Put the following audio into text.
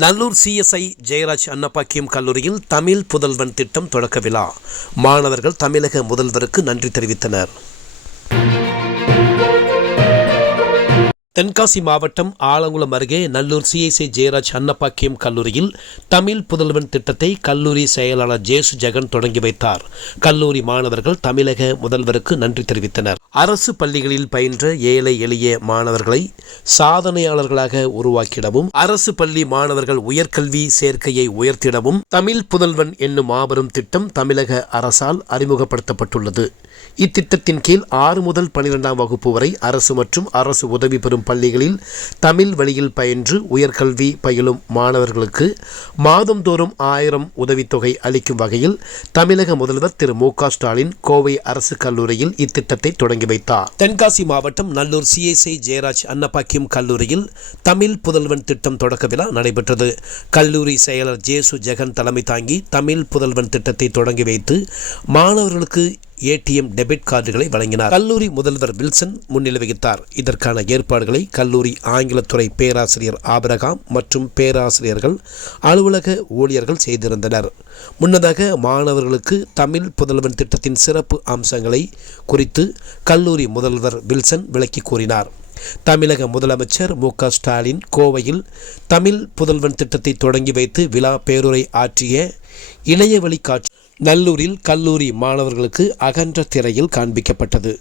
Nallur CSI Jayaraj Annapakkiyam கல்லூரியில் தமிழ் புதல்வன் திட்டம் தொடக்க விழா மாணவர்கள் தமிழக முதல்வருக்கு நன்றி தெரிவித்தனர். தென்காசி மாவட்டம் ஆலங்குளம் அருகே நல்லூர் சிஐசி ஜெயராஜ் அன்னப்பாக்கியம் கல்லூரியில் தமிழ் புதல்வன் திட்டத்தை கல்லூரி செயலாளர் ஜேசு ஜெகன் தொடங்கி வைத்தார். கல்லூரி மாணவர்கள் தமிழக முதல்வருக்கு நன்றி தெரிவித்தனர். அரசு பள்ளிகளில் பயின்ற ஏழை எளிய மாணவர்களை சாதனையாளர்களாக உருவாக்கிடவும் அரசு பள்ளி மாணவர்கள் உயர்கல்வி சேர்க்கையை உயர்த்திடவும் தமிழ் புதல்வன் என்னும் மாபெரும் திட்டம் தமிழக அரசால் அறிமுகப்படுத்தப்பட்டுள்ளது. இத்திட்டத்தின் கீழ் ஆறு முதல் பனிரெண்டாம் வகுப்பு வரை அரசு மற்றும் அரசு உதவி பெறும் பள்ளிகளில் தமிழ் வழியில் பயின்று உயர்கல்வி பயிலும் மாணவர்களுக்கு மாதந்தோறும் ஆயிரம் உதவித்தொகை அளிக்கும் வகையில் தமிழக முதல்வர் திரு மு ஸ்டாலின் கோவை அரசு கல்லூரியில் இத்திட்டத்தை தொடங்கி வைத்தார். தென்காசி மாவட்டம் நல்லூர் சிஎஸ்ஐ ஜெயராஜ் அன்னபாக்கியம் கல்லூரியில் தமிழ் புதல்வன் திட்டம் தொடக்க விழா நடைபெற்றது. கல்லூரி செயலர் ஜேசு ஜெகன் தலைமை தாங்கி தமிழ் புதல்வன் திட்டத்தை தொடங்கி வைத்து மாணவர்களுக்கு ஏடிஎம் டெபிட் கார்டுகளை வழங்கினார். கல்லூரி முதல்வர் வில்சன் முன்னிலை வகித்தார் இதற்கான ஏற்பாடுகளை கல்லூரி ஆங்கிலத்துறை பேராசிரியர் ஆபிரகாம் மற்றும் பேராசிரியர்கள் அலுவலக ஊழியர்கள் செய்திருந்தனர். முன்னதாக மாணவர்களுக்கு தமிழ் புதல்வன் திட்டத்தின் சிறப்பு அம்சங்களை குறித்து கல்லூரி முதல்வர் வில்சன் விளக்கி கூறினார். தமிழக முதலமைச்சர் மு க ஸ்டாலின் கோவையில் தமிழ் புதல்வன் திட்டத்தை தொடங்கி வைத்து விழா பேருரை ஆற்றிய இணையவழி காட்சி நல்லூரில் கல்லூரி மாணவர்களுக்கு அகன்ற திரையில் காண்பிக்கப்பட்டது.